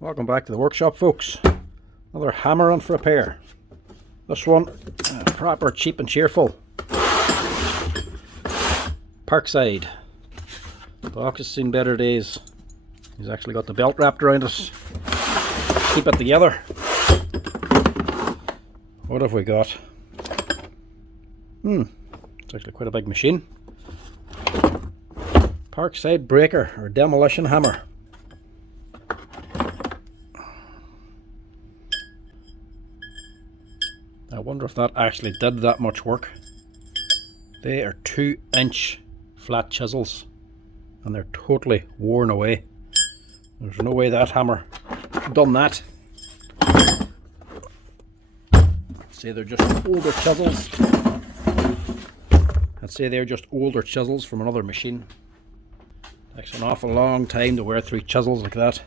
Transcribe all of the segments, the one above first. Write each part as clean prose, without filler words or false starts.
Welcome back to the workshop, folks. Another hammer on for repair. This one, proper, cheap and cheerful. Parkside. The box has seen better days. He's actually got the belt wrapped around it. Keep it together. What have we got? It's actually quite a big machine. Parkside breaker or demolition hammer. I wonder if that actually did that much work. They are 2-inch flat chisels and they're totally worn away. There's no way that hammer done that. I'd say they're just older chisels. I'd say they're just older chisels from another machine. Takes an awful long time to wear through chisels like that.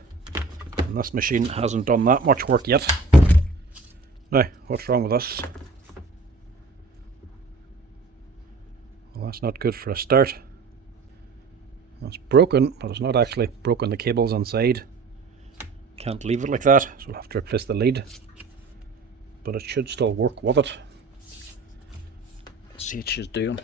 And this machine hasn't done that much work yet. Now, what's wrong with this? Well, that's not good for a start. It's broken, but it's not actually broken the cables inside. Can't leave it like that, so we'll have to replace the lead. But it should still work with it. Let's see what she's doing.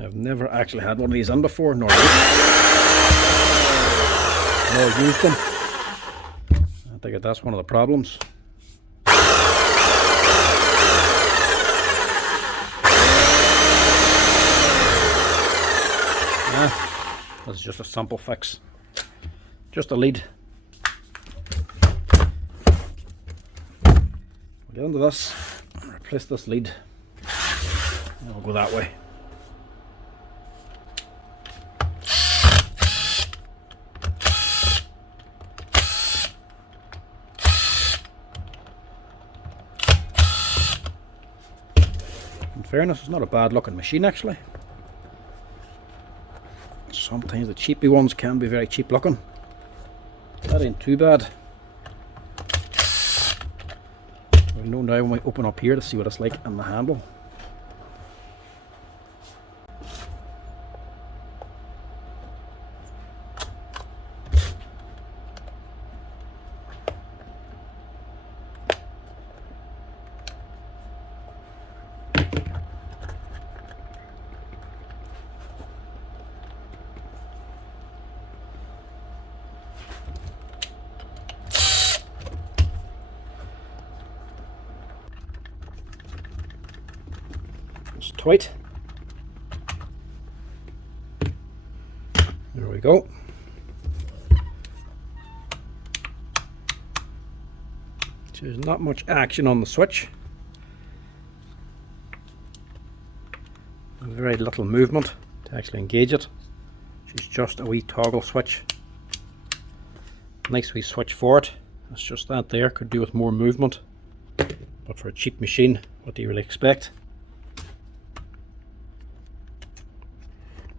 I've never actually had one of these in before, nor used them. I think that's one of the problems. That's just a simple fix. Just a lead. We'll get into this and replace this lead. And we'll go that way. In fairness, it's not a bad looking machine actually. Sometimes the cheapy ones can be very cheap looking. That ain't too bad. We'll know now when we open up here to see what it's like in the handle. Tight. There we go. So there's not much action on the switch. There's very little movement to actually engage it. It's just a wee toggle switch. Nice wee switch for it. It's just that there. Could do with more movement. But for a cheap machine, what do you really expect?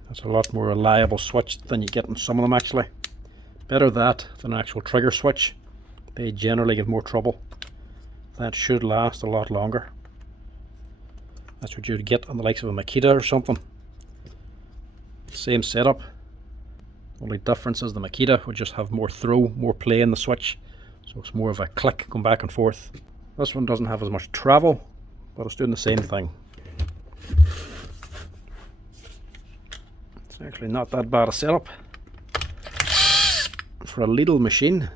That's a lot more reliable switch than you get in some of them actually. Better that than an actual trigger switch. They generally give more trouble. That should last a lot longer. That's what you'd get on the likes of a Makita or something. Same setup. Only difference is the Makita would just have more throw, more play in the switch. So it's more of a click going back and forth. This one doesn't have as much travel, but it's doing the same thing. Actually not that bad a setup for a little machine.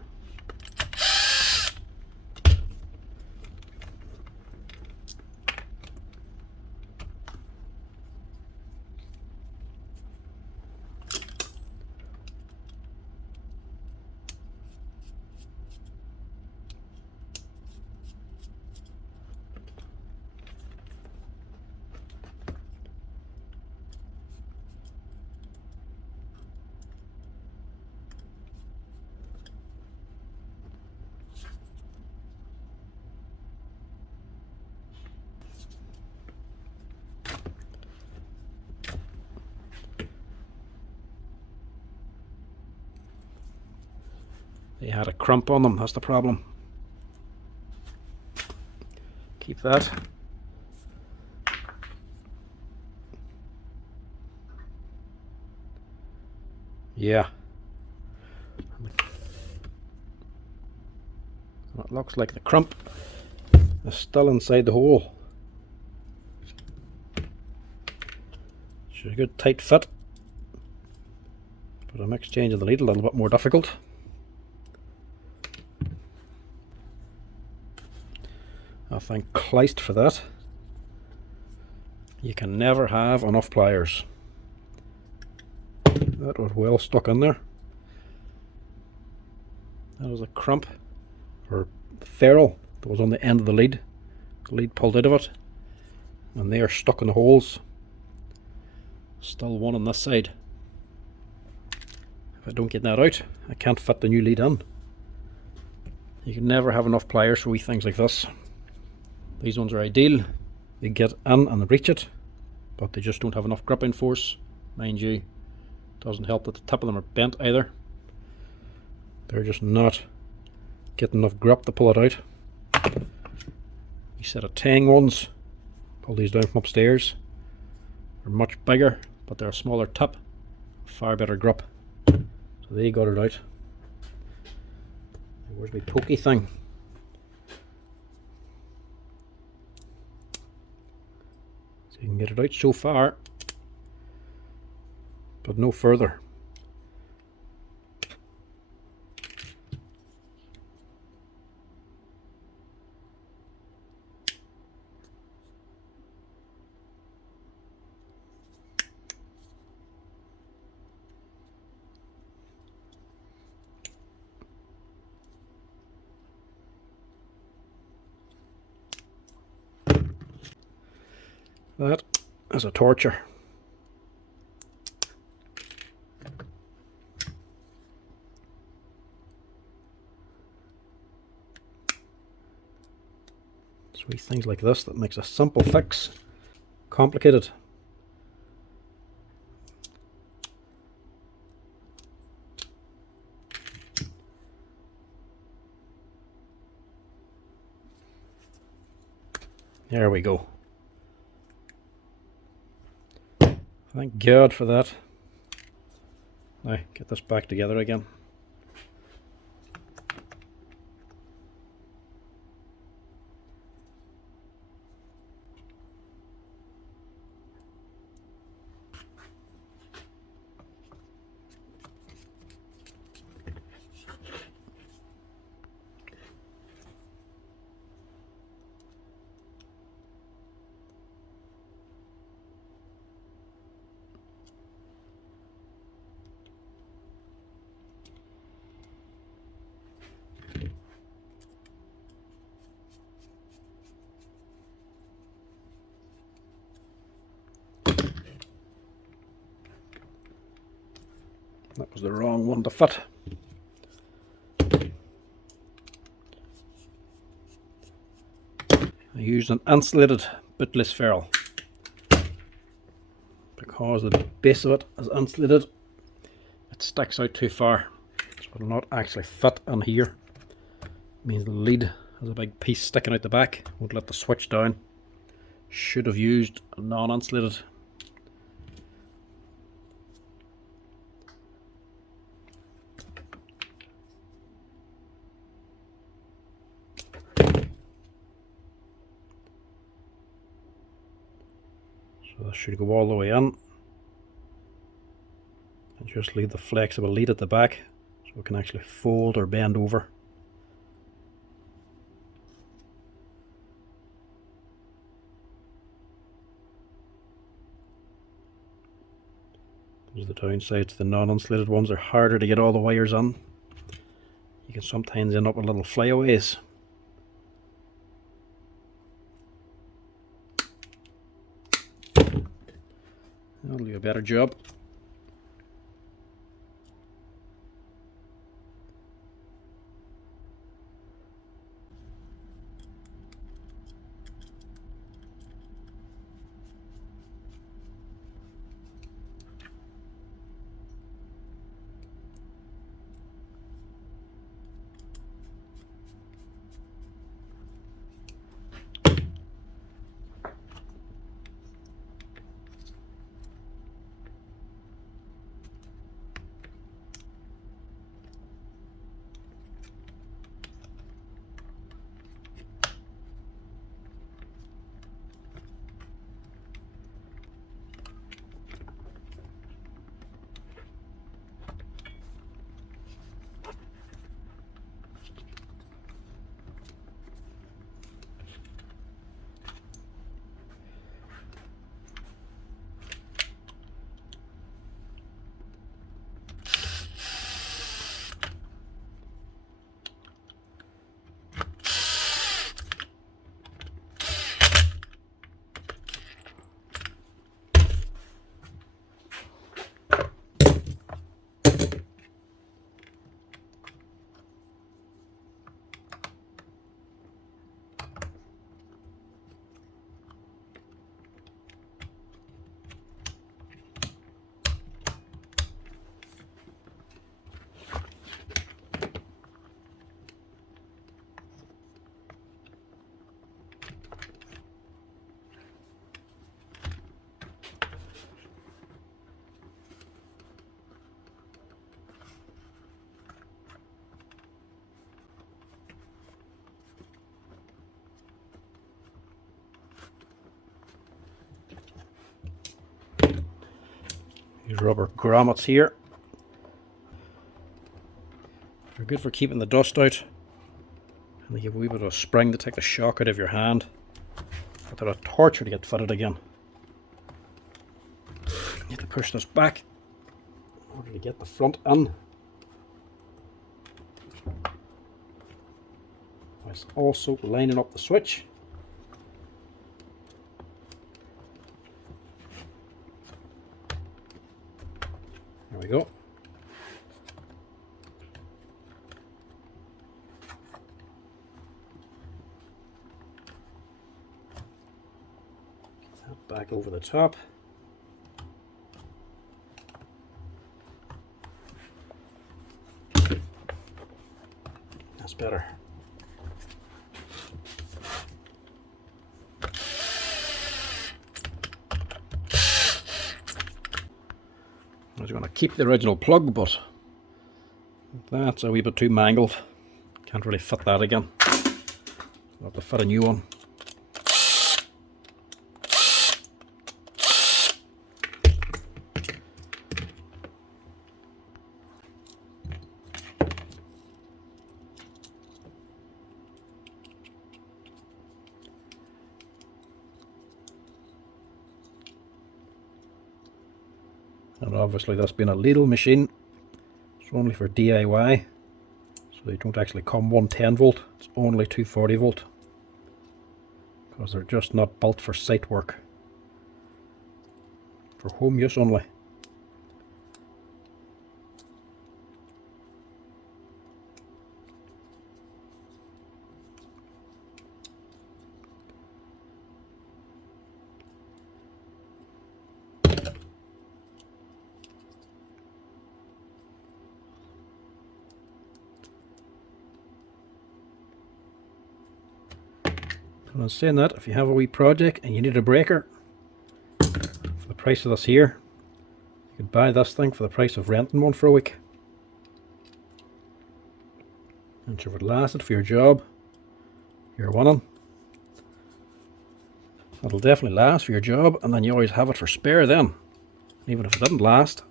They had a crump on them, that's the problem. Keep that. Yeah. It looks like the crump is still inside the hole. It's a good tight fit, but it makes changing the lead a little bit more difficult. I thank Christ for that. You can never have enough pliers. That was well stuck in there. That was a crump or ferrule that was on the end of the lead. The lead pulled out of it, and they are stuck in the holes. Still one on this side. If I don't get that out, I can't fit the new lead in. You can never have enough pliers for wee things like this. These ones are ideal. They get in and reach it, but they just don't have enough gripping force. Mind you, doesn't help that the tip of them are bent either. They're just not getting enough grip to pull it out. You set of Tang ones, pull these down from upstairs. They're much bigger, but they're a smaller tip, far better grip. So they got it out. Where's my pokey thing? So you can get it out so far, but no further. That is a torture. It's wee things like this that makes a simple fix complicated. There we go. Thank God for that. Now, get this back together again. That was the wrong one to fit. I used an insulated bootless ferrule. Because the base of it is insulated, it sticks out too far. So it will not actually fit in here. It means the lead has a big piece sticking out the back. Won't let the switch down. Should have used a non-insulated. So this should go all the way in. And just leave the flexible lead at the back so it can actually fold or bend over. There's the downside to the non-insulated ones. They're harder to get all the wires in. You can sometimes end up with little flyaways. That'll do a better job. These rubber grommets here. They're good for keeping the dust out. And they give a wee bit of a spring to take the shock out of your hand. But they're a torture to get fitted again. You have to push this back in order to get the front in. Whilst also lining up the switch. There we go. That back over the top. That's better. I was going to keep the original plug, but that's a wee bit too mangled. Can't really fit that again. I'll have to fit a new one. And obviously that's been a Lidl machine. It's only for DIY. So they don't actually come 110 volt. It's only 240 volt. Because they're just not built for site work. For home use only. And I was saying that if you have a wee project and you need a breaker for the price of this here, you could buy this thing for the price of renting one for a week. And sure, if it lasted for your job, you're winning. It'll definitely last for your job, and then you always have it for spare then. Even if it didn't last,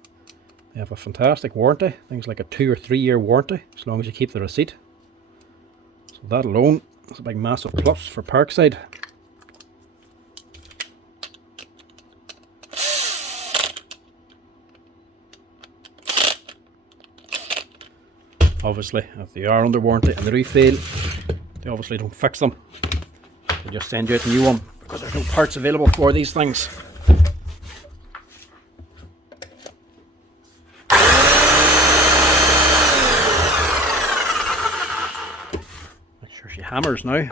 they have a fantastic warranty. Things like a 2 or 3 year warranty, as long as you keep the receipt. So that alone, it's a big massive plus for Parkside. Obviously, if they are under warranty and they do fail, they obviously don't fix them. They just send you out a new one because there's no parts available for these things. Make sure she hammers now.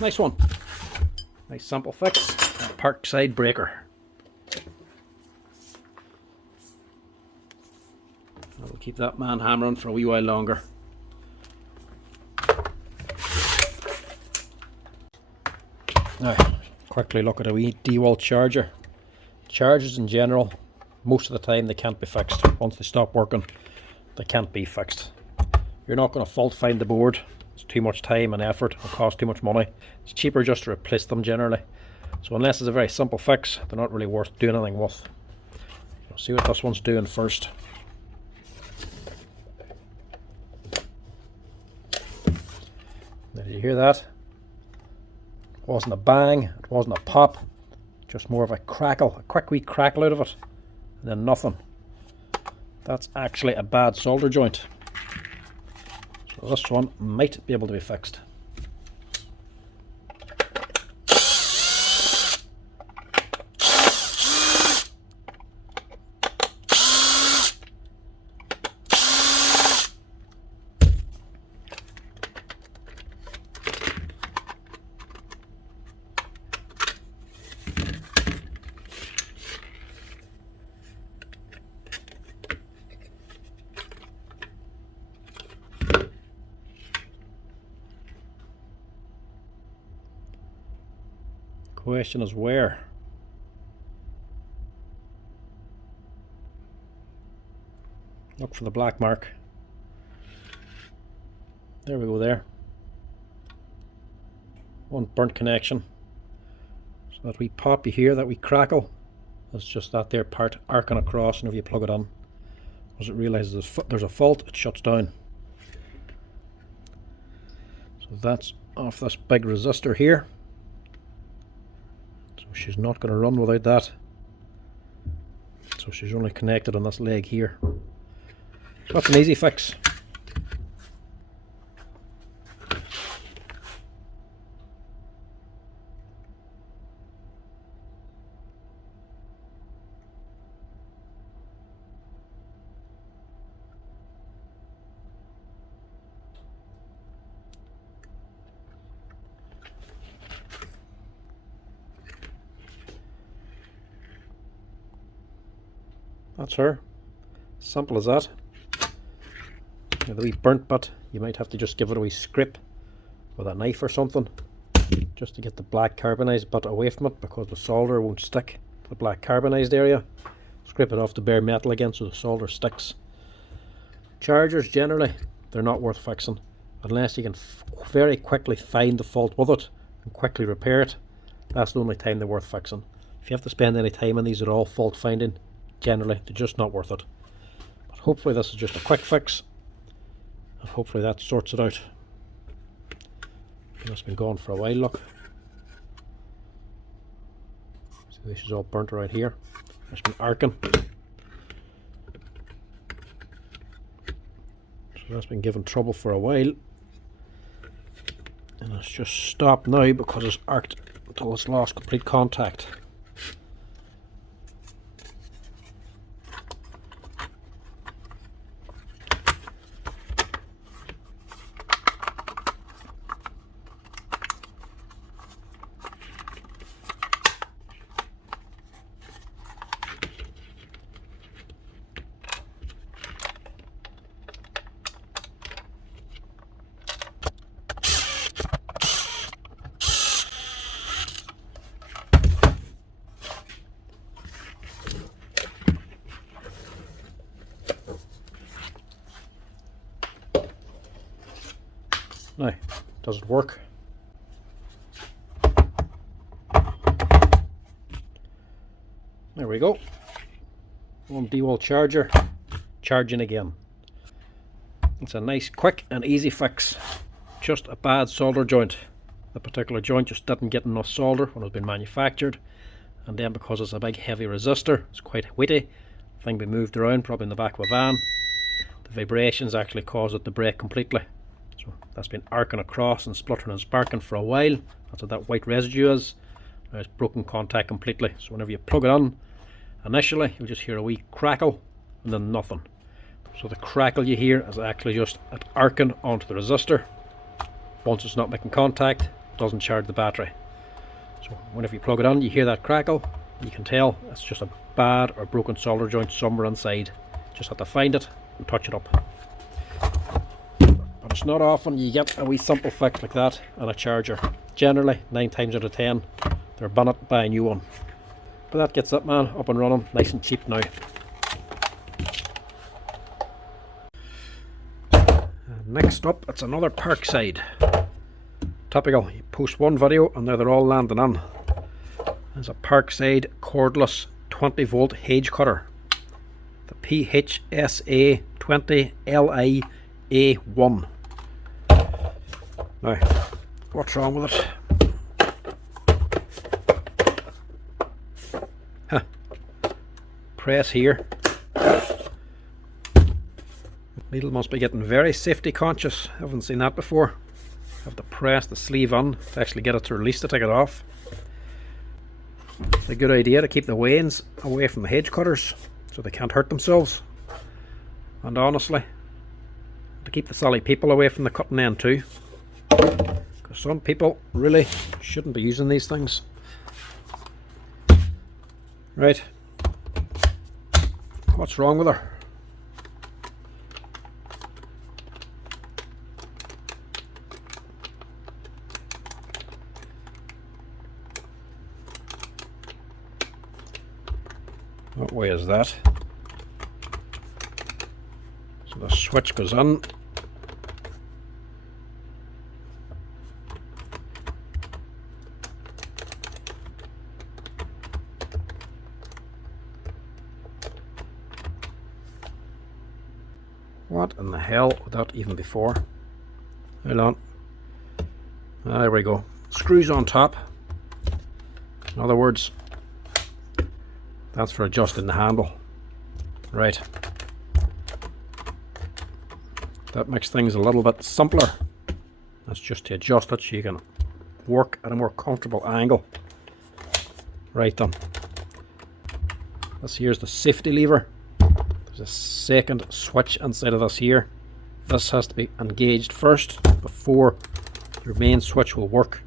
Nice one. Nice simple fix. A Parkside breaker. I'll keep that man hammering for a wee while longer. Now, quickly look at a wee DeWalt charger. Chargers in general, most of the time they can't be fixed. Once they stop working, they can't be fixed. You're not going to fault find the board. It's too much time and effort. It'll cost too much money. It's cheaper just to replace them generally. So unless it's a very simple fix, they're not really worth doing anything with. We'll see what this one's doing first. Did you hear that? It wasn't a bang, it wasn't a pop, just more of a crackle, a quick wee crackle out of it, and then nothing. That's actually a bad solder joint. So this one might be able to be fixed. Question is where? Look for the black mark. There we go there. One burnt connection. So that wee pop you hear, that wee crackle, that's just that there part arcing across, and if you plug it on, as it realises there's a fault, it shuts down. So that's off this big resistor here. So she's not going to run without that. So she's only connected on this leg here. So that's an easy fix. That's her. Simple as that. Now the wee burnt bit, you might have to just give it a wee scrape with a knife or something, just to get the black carbonized bit away from it, because the solder won't stick to the black carbonized area. Scrape it off the bare metal again so the solder sticks. Chargers, generally, they're not worth fixing unless you can very quickly find the fault with it and quickly repair it. That's the only time they're worth fixing. If you have to spend any time on these at all, fault finding, generally they're just not worth it. But hopefully this is just a quick fix, and hopefully that sorts it out. It's been going for a while, look. See, this is all burnt right here. It's been arcing. So that's been giving trouble for a while, and it's just stopped now because it's arced until it's lost complete contact. Now, does it work? There we go. One DeWalt charger, charging again. It's a nice, quick and easy fix. Just a bad solder joint. The particular joint just didn't get enough solder when it was being manufactured, and then because it's a big heavy resistor, it's quite weighty, the thing being moved around, probably in the back of a van, the vibrations actually caused it to break completely. So that's been arcing across and spluttering and sparking for a while. That's what that white residue is. Now it's broken contact completely. So whenever you plug it on, initially you'll just hear a wee crackle and then nothing. So the crackle you hear is actually just it arcing onto the resistor. Once it's not making contact, it doesn't charge the battery. So whenever you plug it on, you hear that crackle. You can tell it's just a bad or broken solder joint somewhere inside. Just have to find it and touch it up. It's not often you get a wee simple fix like that on a charger. Generally, 9 times out of 10, they're bonnet, buy a new one. But that gets that man up and running, nice and cheap now. Next up, it's another Parkside. Typical, you post one video and now they're all landing on. There's a Parkside cordless 20 volt hedge cutter. The PHSA 20LI A1. Now, what's wrong with it? Huh. Press here. Needle must be getting very safety conscious. Haven't seen that before. Have to press the sleeve on to actually get it to release to take it off. It's a good idea to keep the wains away from the hedge cutters so they can't hurt themselves. And honestly, to keep the silly people away from the cutting end too, because some people really shouldn't be using these things. Right, what's wrong with her? What way is that? The switch goes in. What in the hell would that even be for? Hold on. There we go. Screws on top. In other words, that's for adjusting the handle. Right. That makes things a little bit simpler. That's just to adjust it so you can work at a more comfortable angle. Right then. This here's the safety lever. There's a second switch inside of this here. This has to be engaged first before your main switch will work.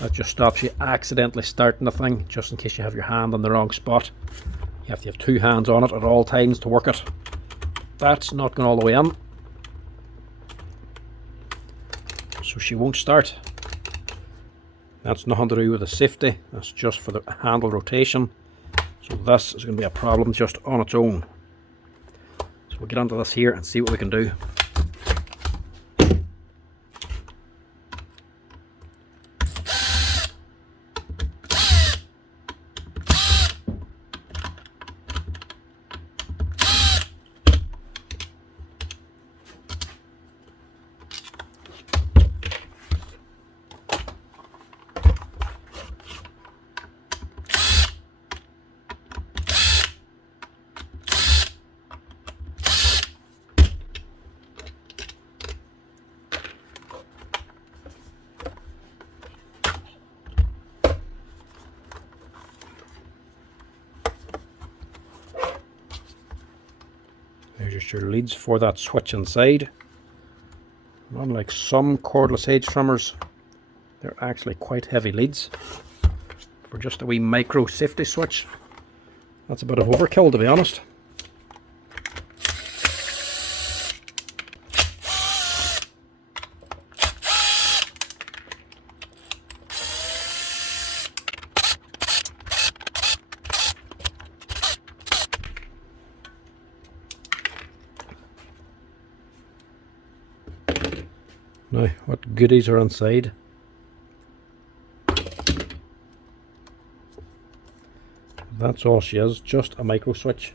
That just stops you accidentally starting the thing, just in case you have your hand on the wrong spot. You have to have two hands on it at all times to work it. That's not going all the way in, so she won't start. That's nothing to do with the safety, that's just for the handle rotation. So this is going to be a problem just on its own. So we'll get onto this here and see what we can do. There's just your leads for that switch inside. Unlike some cordless hedge trimmers, they're actually quite heavy leads. For just a wee micro safety switch, that's a bit of overkill, to be honest. Now, what goodies are inside? That's all she is, just a micro switch.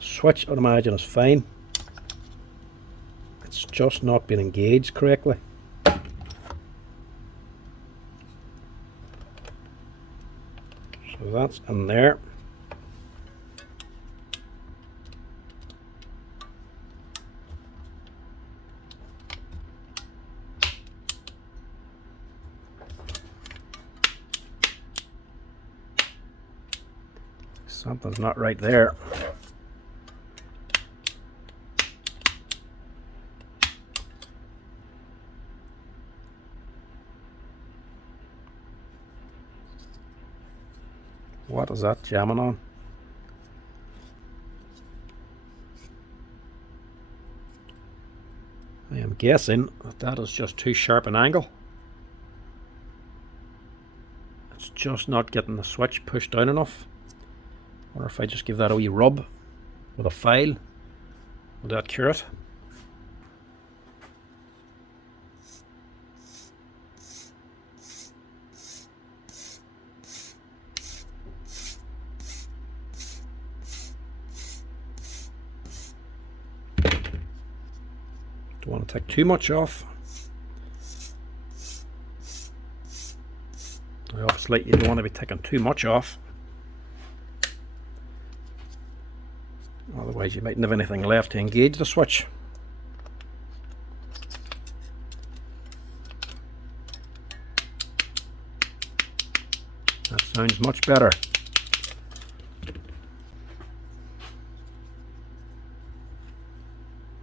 Switch, I'd imagine, is fine. It's just not been engaged correctly. So that's in there. Something's not right there. What is that jamming on? I am guessing that is just too sharp an angle. It's just not getting the switch pushed down enough. Or if I just give that a wee rub with a file, will that cure it? Don't want to take too much off. Obviously you don't want to be taking too much off. Otherwise you mightn't have anything left to engage the switch. That sounds much better.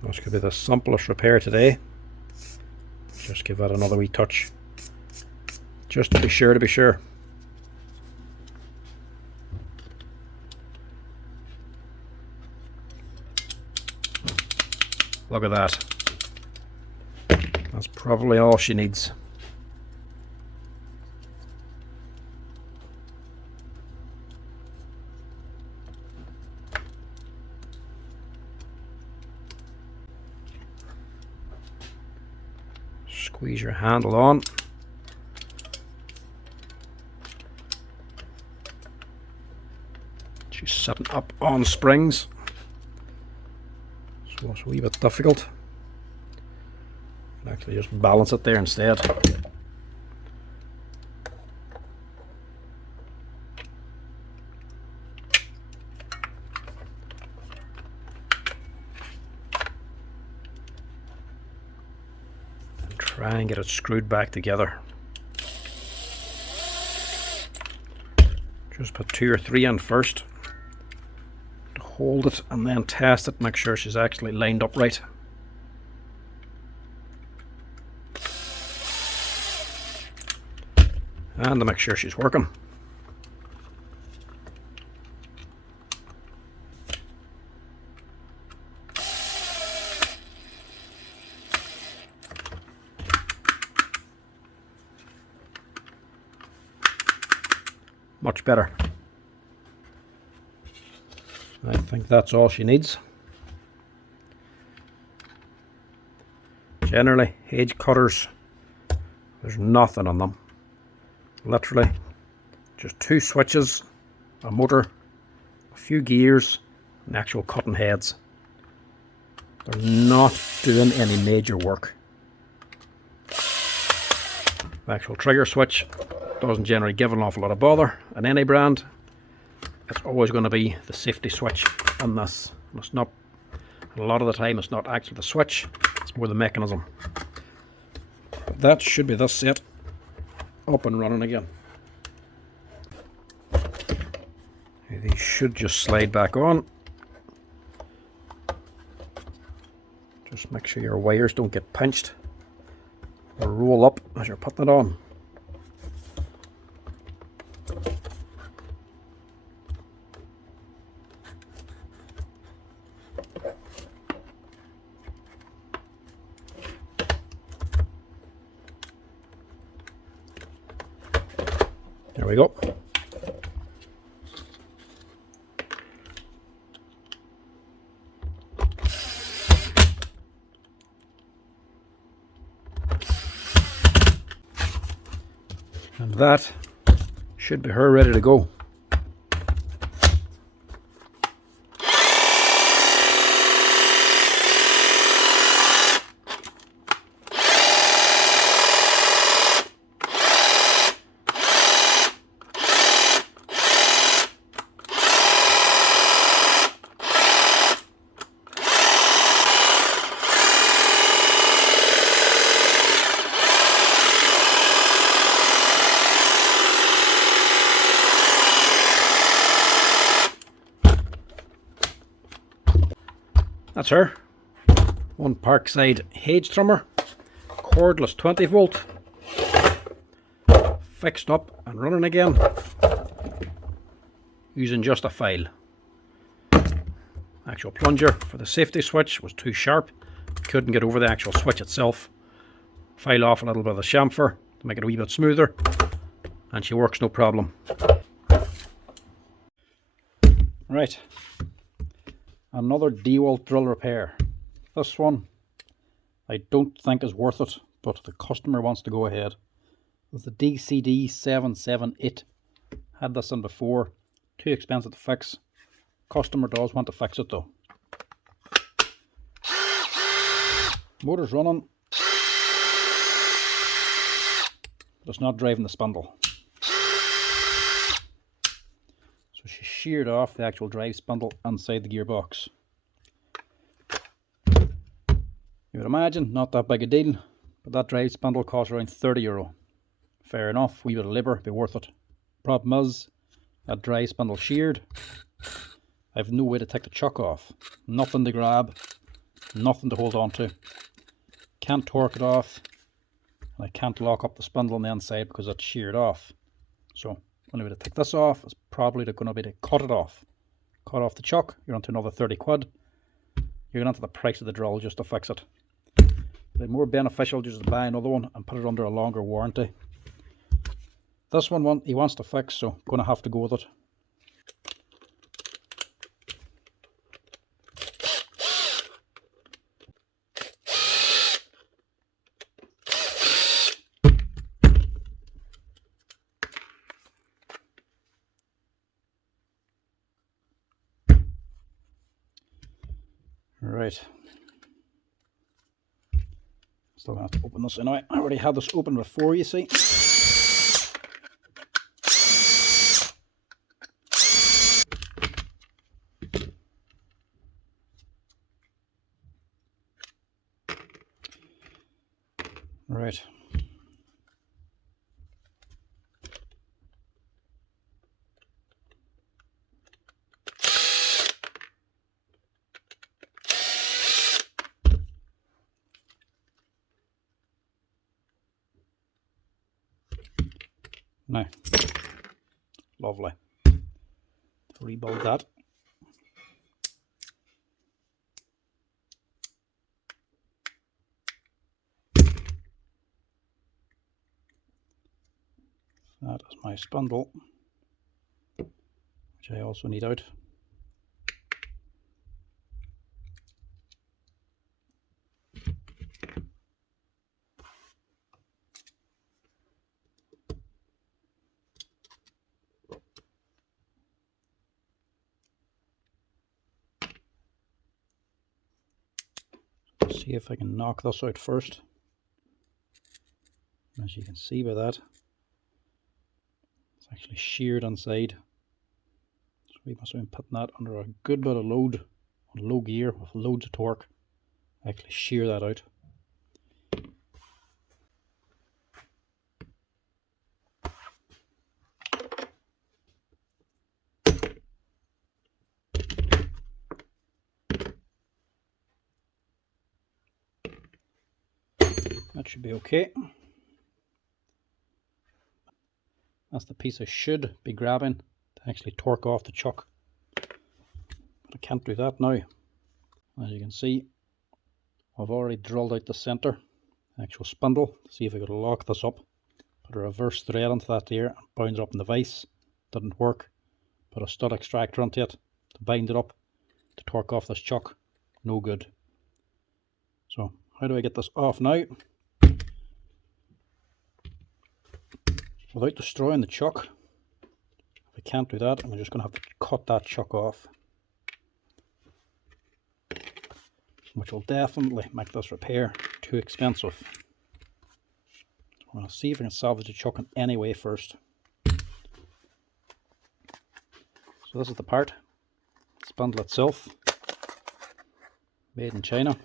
This could be the simplest repair today. Just give that another wee touch. Just to be sure, Look at that. That's probably all she needs. Squeeze your handle on. She's sitting up on springs, so it's a wee bit difficult. Actually just balance it there instead. And try and get it screwed back together. Just put 2 or 3 in first to hold it, and then test it, make sure she's actually lined up right. And to make sure she's working. Much better. I think that's all she needs. Generally, hedge cutters, there's nothing on them. Literally just 2 switches, a motor, a few gears, and actual cutting heads. They're not doing any major work. The actual trigger switch doesn't generally give an awful lot of bother in any brand. It's always going to be the safety switch on this. It's not, a lot of the time it's not actually the switch, it's more the mechanism. But that should be this set up and running again. These should just slide back on. Just make sure your wires don't get pinched or roll up as you're putting it on. There we go. And that should be her ready to go. That's her. One Parkside hedge trimmer, cordless 20 volt, fixed up and running again, using just a file. Actual plunger for the safety switch was too sharp, couldn't get over the actual switch itself. File off a little bit of the chamfer to make it a wee bit smoother, and she works no problem. Right. Another DeWalt drill repair. This one I don't think is worth it, but the customer wants to go ahead. With the DCD 778. Had this in before. Too expensive to fix. Customer does want to fix it though. Motor's running, but it's not driving the spindle. So she sheared off the actual drive spindle inside the gearbox. You would imagine not that big a deal, but that drive spindle costs around €30. Fair enough, wee bit of labour, be worth it. Problem is, that drive spindle sheared. I have no way to take the chuck off. Nothing to grab, nothing to hold on to. Can't torque it off, and I can't lock up the spindle on the inside because it's sheared off. So only way to take this off is probably going to be to cut it off. Cut off the chuck, you're onto another 30 quid. You're going onto the price of the drill just to fix it. It'd be more beneficial just to buy another one and put it under a longer warranty. This one he wants to fix, so I'm going to have to go with it. Right. Still gonna have to open this anyway. I already had this open before, you see. Right. Now, lovely. Rebuild that. That is my spindle, which I also need out. See if I can knock this out first. As you can see by that, it's actually sheared inside. So we must have been putting that under a good bit of load, on low gear with loads of torque. Actually shear that out. That should be okay. That's the piece I should be grabbing to actually torque off the chuck. But I can't do that now. As you can see, I've already drilled out the center, the actual spindle, to see if I could lock this up. Put a reverse thread into that there and bound it up in the vise. Didn't work. Put a stud extractor onto it to bind it up to torque off this chuck. No good. So how do I get this off now without destroying the chuck? If I can't do that, I'm just going to have to cut that chuck off, which will definitely make this repair too expensive. So I'm going to see if I can salvage the chuck in any way first. So this is the part, the spindle itself, made in China.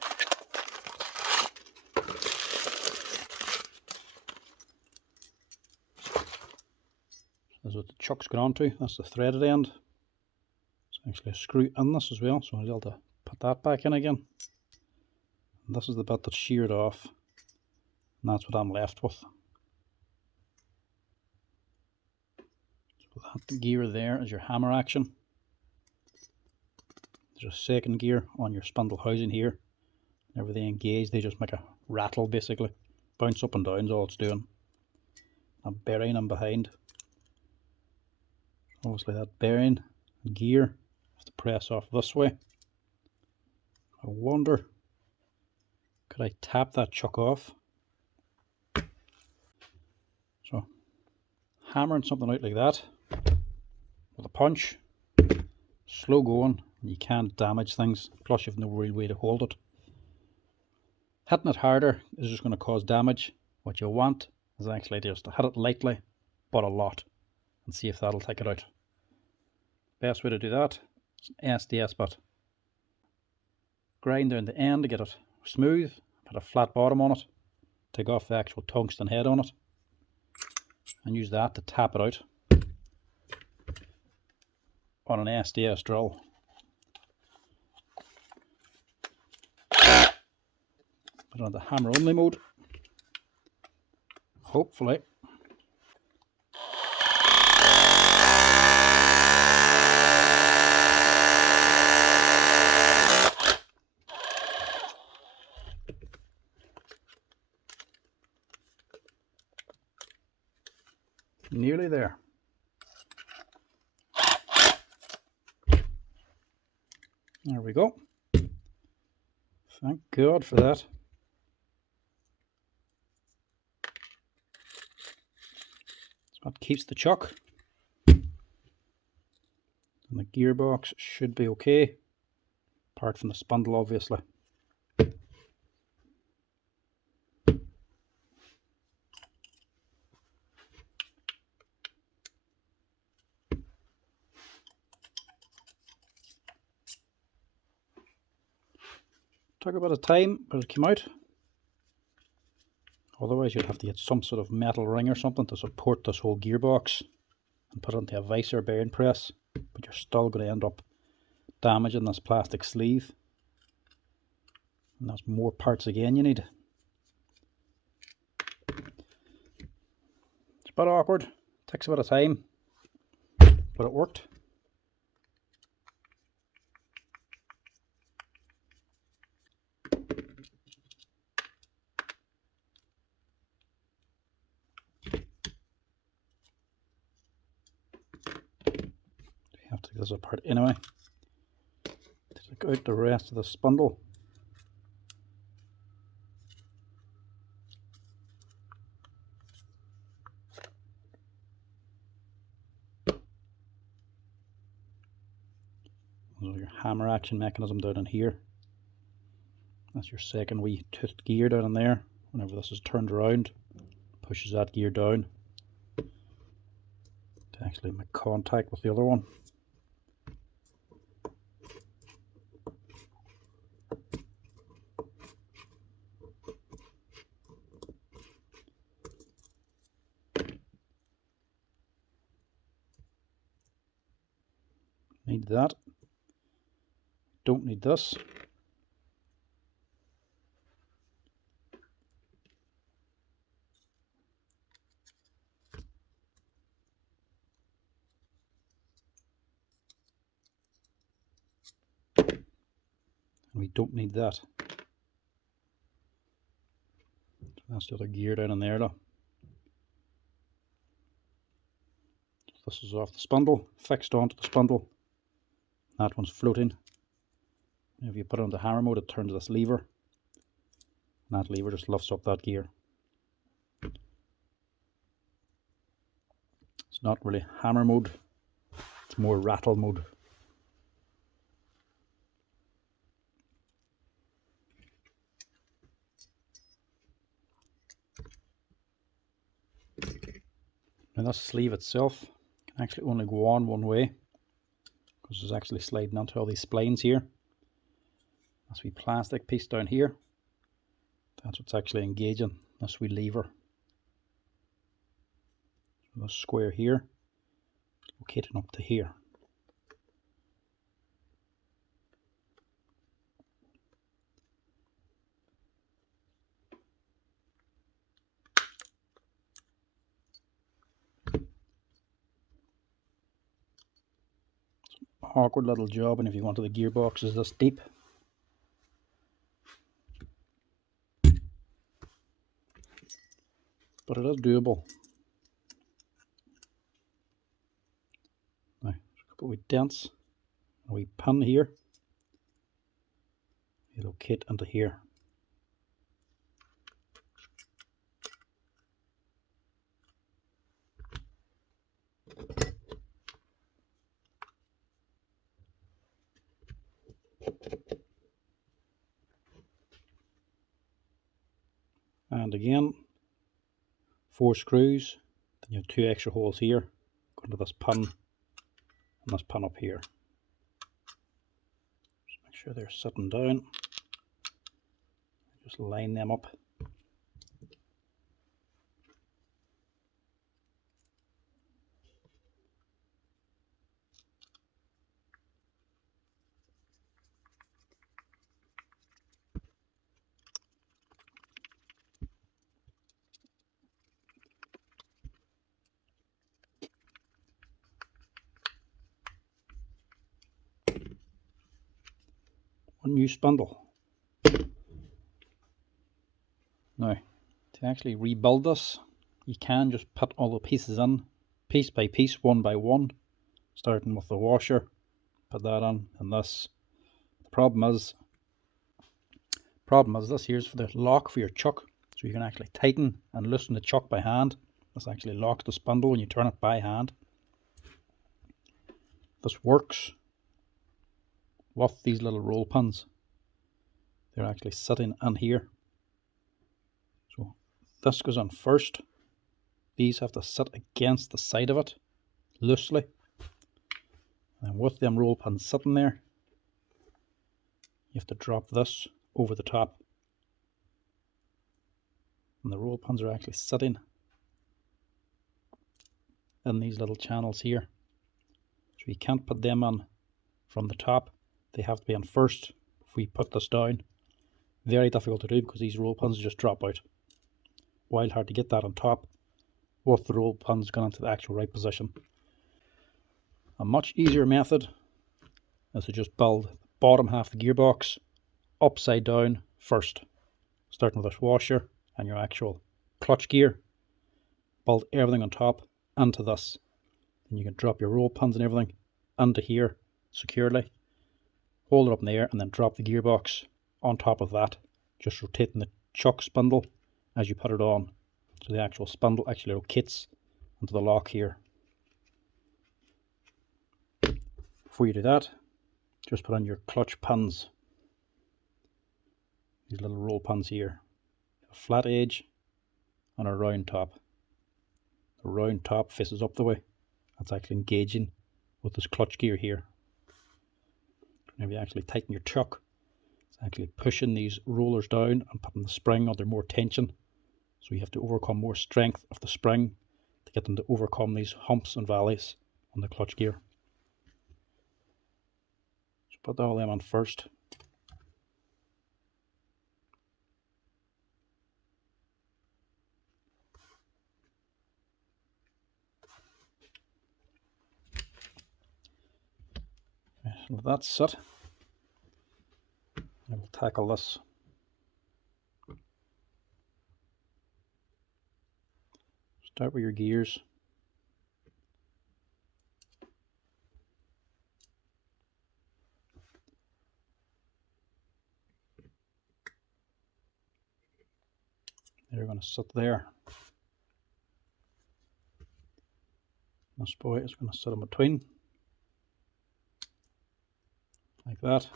This is what the chuck's gone onto. That's the threaded end. There's actually a screw in this as well, so I'll be able to put that back in again. And this is the bit that's sheared off, and that's what I'm left with. So that gear there is your hammer action. There's a second gear on your spindle housing here. Whenever they engage, they just make a rattle basically. Bounce up and down is all it's doing. A bearing in behind. Obviously that bearing and gear have to press off this way. I wonder, could I tap that chuck off? So hammering something out like that with a punch, slow going, and you can't damage things, plus you've no real way to hold it. Hitting it harder is just going to cause damage. What you want is actually just to hit it lightly but a lot and see if that'll take it out. Best way to do that is an SDS bit. Grind down the end to get it smooth, put a flat bottom on it, take off the actual tungsten head on it, and use that to tap it out on an SDS drill. Put it on the hammer only mode. Hopefully nearly there. There we go. Thank God for that. That's what keeps the chuck. And the gearbox should be okay. apart from the spindle obviously. Took a bit of time, but it came out. Otherwise you'd have to get some sort of metal ring or something to support this whole gearbox and put it into a vise or bearing press, but you're still going to end up damaging this plastic sleeve, and that's more parts again you need. It's a bit awkward, takes a bit of time, but it worked. You have to take this apart anyway to take out the rest of the spindle. There's your hammer action mechanism down in here. That's your second wee toothed gear down in there. Whenever this is turned around, pushes that gear down to actually make contact with the other one. Need that. Don't need this. And we don't need that. So that's the other gear down in there though. This is off the spindle, fixed onto the spindle. That one's floating. If you put it on the hammer mode, it turns this lever. And that lever just lifts up that gear. It's not really hammer mode, it's more rattle mode. Now this sleeve itself can actually only go on one way, because it's actually sliding onto all these splines here. This wee plastic piece down here, that's what's actually engaging this wee lever. So this square here is located up to here. Awkward little job, and if you wanted the gearbox is this deep. But it is doable. Now, there's a couple of wee dents, a wee pin here. You locate into here. And again, 4 screws, then you have 2 extra holes here, going to this pin and this pin up here. Just make sure they're sitting down, just line them up. One new spindle. Now, to actually rebuild this, you can just put all the pieces in, piece by piece, one by one, starting with the washer, put that on, and this. The problem is this here's for the lock for your chuck, so you can actually tighten and loosen the chuck by hand. This actually locks the spindle when you turn it by hand. This works, with these little roll pins. They're actually sitting in here. So this goes on first. These have to sit against the side of it loosely. And with them roll pins sitting there, you have to drop this over the top. And the roll pins are actually sitting in these little channels here. So you can't put them on from the top. They have to be on first if we put this down. Very difficult to do because these roll pins just drop out. Wild hard to get that on top with the roll pins going into the actual right position. A much easier method is to just build the bottom half of the gearbox upside down first, starting with this washer and your actual clutch gear. Build everything on top into this. Then you can drop your roll pins and everything into here securely, hold it up in the air, and then drop the gearbox on top of that, just rotating the chuck spindle as you put it on, so the actual spindle actually rotates into the lock here. Before you do that, just put on your clutch pins, these little roll pins here, a flat edge and a round top. The round top faces up the way. That's actually engaging with this clutch gear here. Whenever you actually tighten your chuck, it's actually pushing these rollers down and putting the spring under more tension. So you have to overcome more strength of the spring to get them to overcome these humps and valleys on the clutch gear. So put all them on first. So that's set. I will tackle this. Start with your gears. They're going to sit there. This boy is going to sit in between, like that.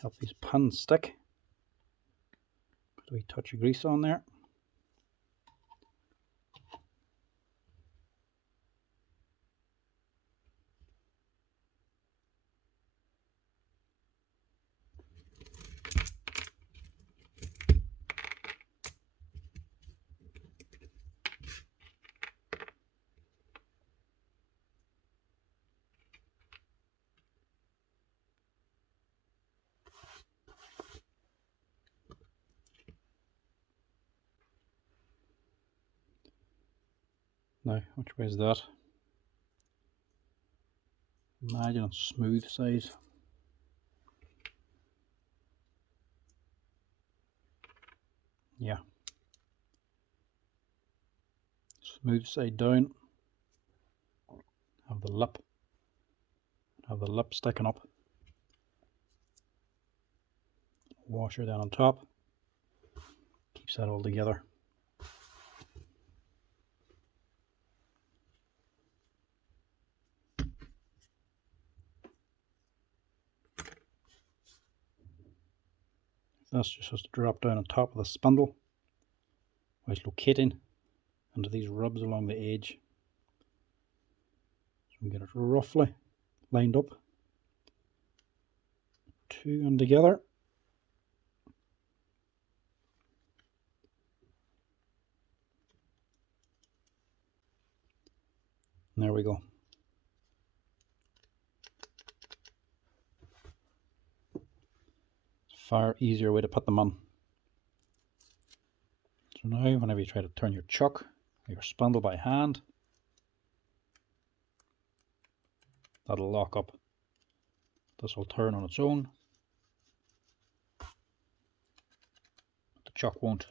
Help these pins stick. Put a wee touch of grease on there. Now, which way is that? Imagine on smooth side. Yeah. Smooth side down. Have the lip sticking up. Washer down on top. Keeps that all together. This just has to drop down on top of the spindle while it's locating into these rubs along the edge. So we get it roughly lined up. Two in together. And there we go. Far easier way to put them on. So now whenever you try to turn your chuck or your spindle by hand, that'll lock up. This will turn on its own. The chuck won't.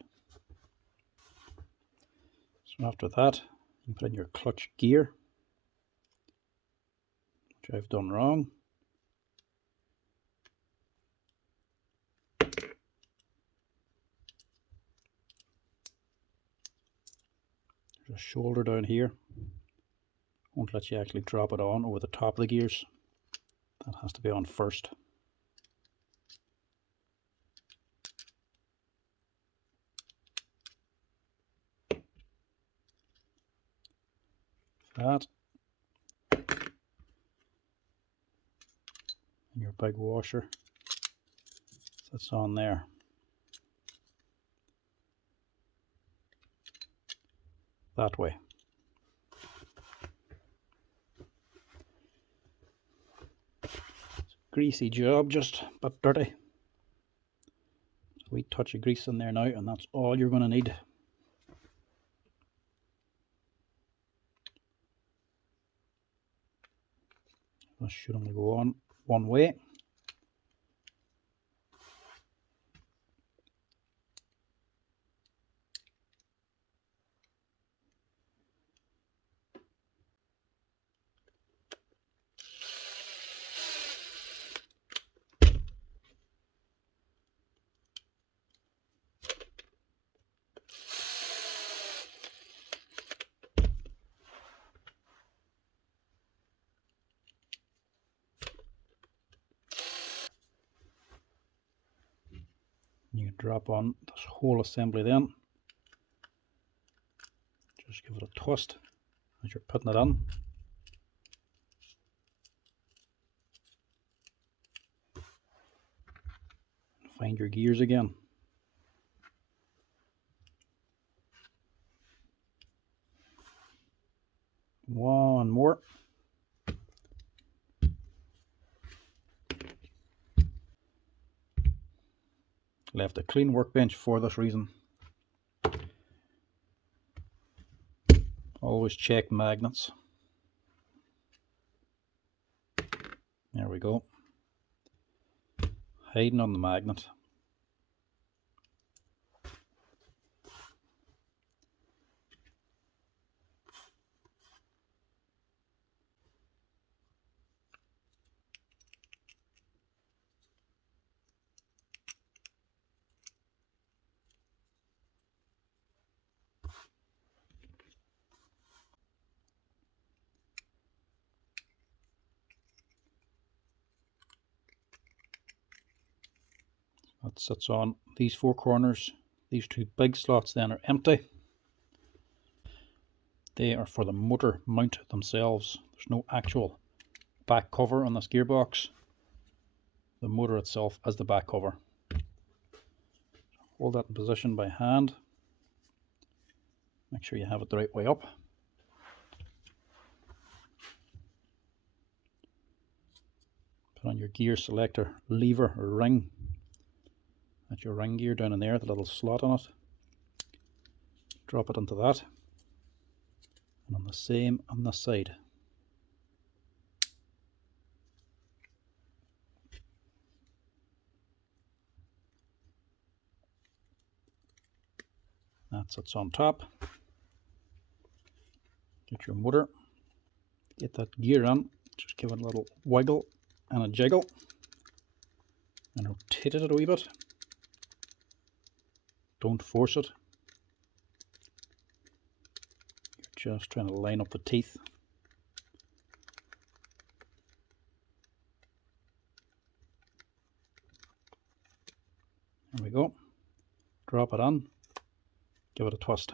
So after that, you put in your clutch gear, which I've done wrong. There's a shoulder down here. Won't let you actually drop it on over the top of the gears. That has to be on first. That. And your big washer sits on there. That way. It's a greasy job, just but dirty. So we touch of grease in there now, and that's all you're going to need. This should only go on one way. You can drop on this whole assembly then. Just give it a twist as you're putting it on. Find your gears again. One more. Left a clean workbench for this reason. Always check magnets. There we go. Hiding on the magnet. That sits on these four corners. These two big slots then are empty. They are for the motor mount themselves. There's no actual back cover on this gearbox. The motor itself is the back cover. Hold that in position by hand. Make sure you have it the right way up. Put on your gear selector lever or ring. That's your ring gear down in there, the little slot on it. Drop it into that. And on the same on this side. That sits on top. Get your motor. Get that gear on. Just give it a little wiggle and a jiggle. And rotate it a wee bit. Don't force it. You're just trying to line up the teeth. There we go. Drop it on. Give it a twist.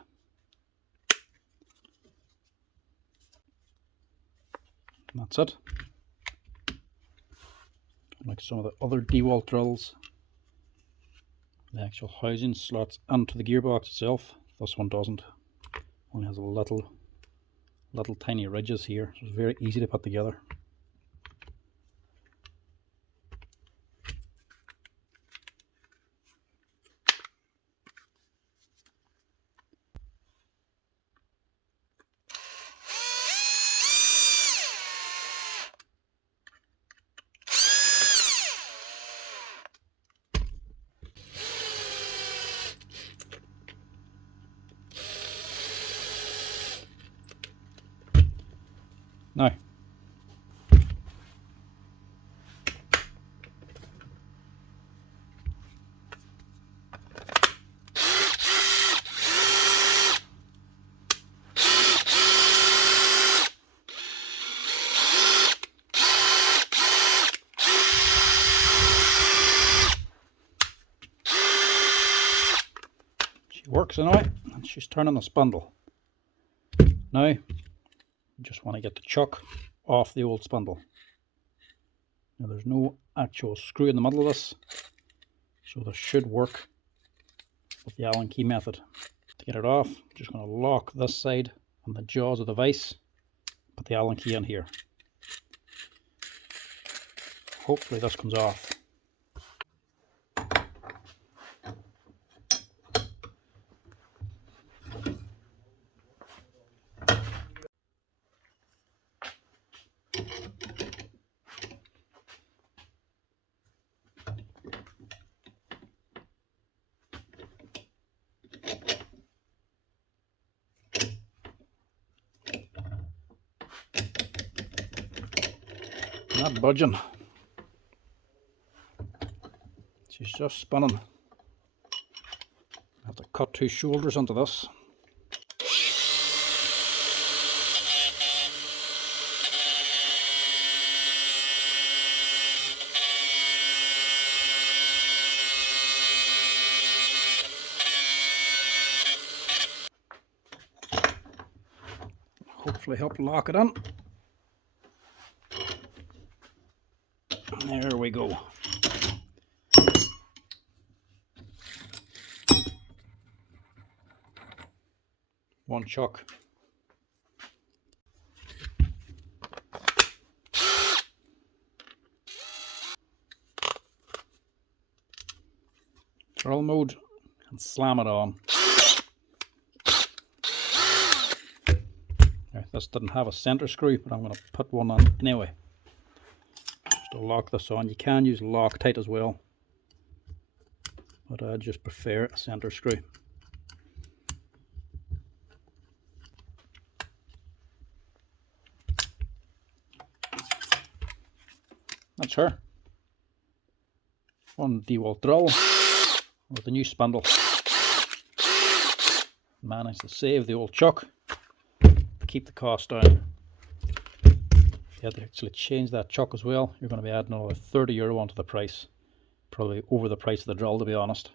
And that's it. Like some of the other DeWalt drills, the actual housing slots into the gearbox itself. This one doesn't. Only has a little tiny ridges here, so it's very easy to put together. Now, works anyway, and she's turning the spindle. Now, you just want to get the chuck off the old spindle. Now there's no actual screw in the middle of this, so this should work with the Allen key method. To get it off, I'm just going to lock this side on the jaws of the vise, put the Allen key in here. Hopefully this comes off. Not budging. She's just spinning. I have to cut 2 shoulders into this. Hopefully help lock it in. There we go. One chuck. Drill mode and slam it on. Now, this didn't have a center screw, but I'm going to put one on anyway. Just to lock this on. You can use Loctite as well, but I just prefer a center screw. That's her. One DeWalt drill with the new spindle. Managed to save the old chuck to keep the cost down. If you had to actually change that chuck as well, you're going to be adding another €30 onto the price. Probably over the price of the drill, to be honest.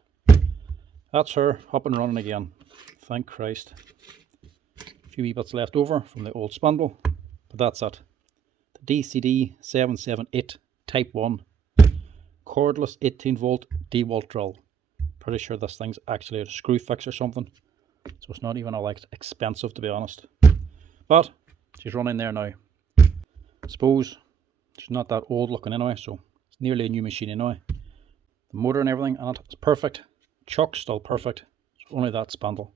That's her up and running again. Thank Christ. A few wee bits left over from the old spindle, but that's it. The DCD 778 Type 1 cordless 18-volt DeWalt drill. Pretty sure this thing's actually a screw fix or something, so it's not even like expensive, to be honest. But she's running there now. I suppose she's not that old looking anyway, so it's nearly a new machine anyway. The motor and everything on it is perfect. Chuck's still perfect. It's only that spindle.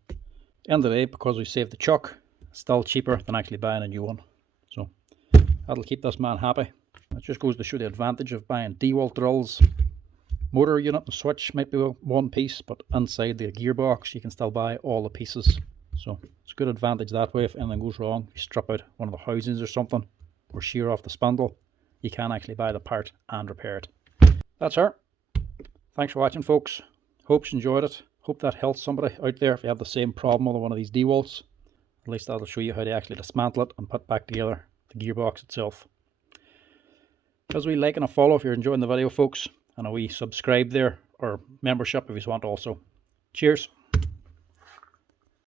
End of the day, because we saved the chuck, it's still cheaper than actually buying a new one. So that'll keep this man happy. It just goes to show the advantage of buying DeWalt drills. Motor unit and switch might be one piece, but inside the gearbox you can still buy all the pieces. So it's a good advantage that way. If anything goes wrong, you strip out one of the housings or something, or shear off the spindle, you can actually buy the part and repair it. That's her. Thanks for watching, folks. Hope you enjoyed it. Hope that helps somebody out there if you have the same problem with one of these DeWalts. At least that'll show you how to actually dismantle it and put back together the gearbox itself. As we like and a follow if you're enjoying the video, folks, and a wee subscribe there, or membership if you want also. Cheers.